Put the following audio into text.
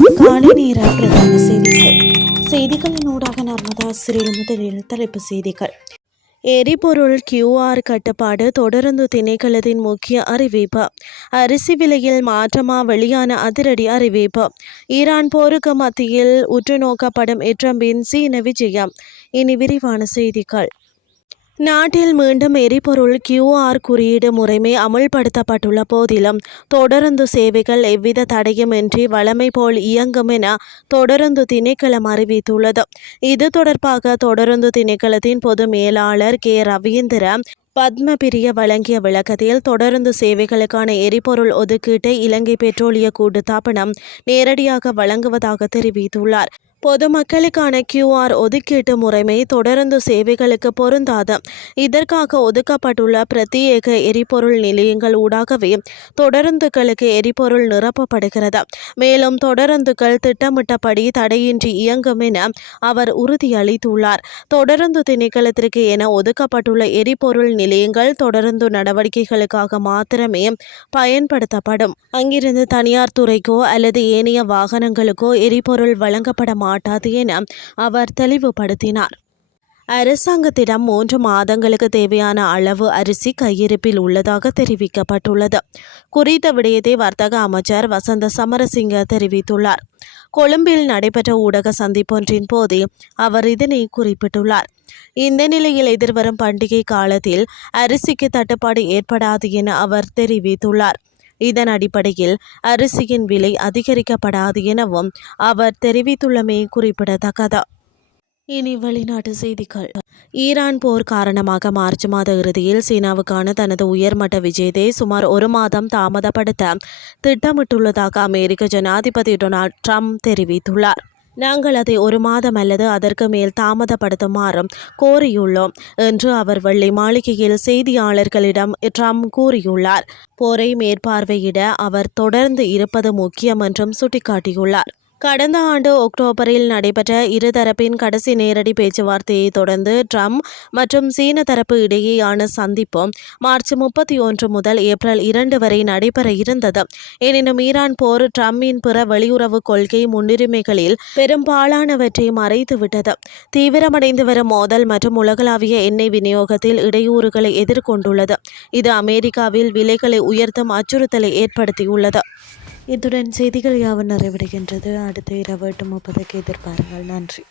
காலை நேர பிரதான செய்திகளின் ஊடாக நர்மதா சிறில் முதலில் தலைப்பு செய்திகள். எரிபொருள் QR கட்டுப்பாடு தொடர்ந்து திணைக்களத்தின் முக்கிய அறிவிப்பு. அரிசி விலையில் மாற்றமா வெளியான அதிரடி அறிவிப்பு. ஈரான் போருக்கு மத்தியில் உற்றுநோக்கப்படும் ட்ரம்பின் சீன விஜயம். இனி விரிவான செய்திகள். நாட்டில் மீண்டும் எரிபொருள் QR குறியீடு முறைமை அமுல்படுத்தப்பட்டுள்ள போதிலும் தொடருந்து சேவைகள் எவ்வித தடையுமின்றி வழமை போல் இயங்கும் என தொடருந்து திணைக்களம் அறிவித்துள்ளது. இது தொடர்பாக தொடருந்து திணைக்களத்தின் பொது மேலாளர் கே ரவீந்திர பத்மபிரிய வழங்கிய விளக்கத்தில் தொடருந்து சேவைகளுக்கான எரிபொருள் ஒதுக்கீட்டை இலங்கை பெட்ரோலிய கூட்டுத்தாபனம் நேரடியாக வழங்குவதாக தெரிவித்துள்ளார். பொதுமக்களுக்கான QR ஒதுக்கீட்டு முறைமை தொடருந்து சேவைகளுக்கு பொருந்தாது. இதற்காக ஒதுக்கப்பட்டுள்ள பிரத்யேக எரிபொருள் நிலையங்கள் ஊடாகவே தொடருந்துகளுக்கு எரிபொருள் நிரப்பப்படுகிறது. மேலும் தொடருந்துகள் திட்டமிட்டபடி தடையின்றி இயங்கும் என அவர் உறுதியளித்துள்ளார். தொடருந்து திணைக்களத்திற்கு என ஒதுக்கப்பட்டுள்ள எரிபொருள் நிலையங்கள் தொடருந்து நடவடிக்கைகளுக்காக மாத்திரமே பயன்படுத்தப்படும். அங்கிருந்து தனியார் துறைக்கோ அல்லது ஏனைய வாகனங்களுக்கோ எரிபொருள் வழங்கப்பட மாட்டாது என அவர் தெளிவுபடுத்தினார். அரசாங்கத்திடம் 3 மாதங்களுக்கு தேவையான அளவு அரிசி கையிருப்பில் உள்ளதாக தெரிவிக்கப்பட்டுள்ளது. குறித்த விடயத்தை வர்த்தக அமைச்சர் வசந்த சமரசிங்க தெரிவித்துள்ளார். கொழும்பில் நடைபெற்ற ஊடக சந்திப்பொன்றின் போதே அவர் இதனை குறிப்பிட்டுள்ளார். இந்த நிலையில் எதிர்வரும் பண்டிகை காலத்தில் அரிசிக்கு தட்டுப்பாடு ஏற்படாது என அவர் தெரிவித்துள்ளார். இதன் அடிப்படையில் அரிசியின் விலை அதிகரிக்கப்படாது எனவும் அவர் தெரிவித்துள்ளமை குறிப்பிடத்தக்கது. இனி வெளிநாட்டு செய்திகள். ஈரான் போர் காரணமாக மார்ச் மாத இறுதியில் சீனாவுக்கான தனது உயர்மட்ட விஜயத்தை சுமார் 1 மாதம் தாமதப்படுத்த திட்டமிட்டுள்ளதாக அமெரிக்க ஜனாதிபதி டொனால்ட் ட்ரம்ப் தெரிவித்துள்ளார். நாங்கள் அதை 1 மாதம் அல்லது அதற்கு மேல் தாமதப்படுத்துமாறும் கோரியுள்ளோம் என்று அவர் வெள்ளை மாளிகையில் செய்தியாளர்களிடம் ட்ரம்ப் கூறியுள்ளார். போரை மேற்பார்வையிட அவர் தொடர்ந்து இருப்பது முக்கியம் என்றும் சுட்டிக்காட்டியுள்ளார். கடந்த ஆண்டு அக்டோபரில் நடைபெற்ற இருதரப்பின் கடைசி நேரடி பேச்சுவார்த்தையை தொடர்ந்து ட்ரம்ப் மற்றும் சீன தரப்பு இடையேயான சந்திப்பு மார்ச் 31 முதல் ஏப்ரல் 2 வரை நடைபெற இருந்தது. எனினும் ஈரான் போர் ட்ரம்பின் பிற வெளியுறவு கொள்கை முன்னுரிமைகளில் பெரும்பாலானவற்றை மறைத்துவிட்டது. தீவிரமடைந்து வரும் மோதல் மற்றும் உலகளாவிய எண்ணெய் விநியோகத்தில் இடையூறுகளை எதிர்கொண்டுள்ளது. இது அமெரிக்காவில் விலைகளை உயர்த்தும் அச்சுறுத்தலை ஏற்படுத்தியுள்ளது. இத்துடன் செய்திகள் யாவும் நிறைவடைகின்றது. அடுத்த இரவு 8:30 எதிர்பாருங்கள். நன்றி.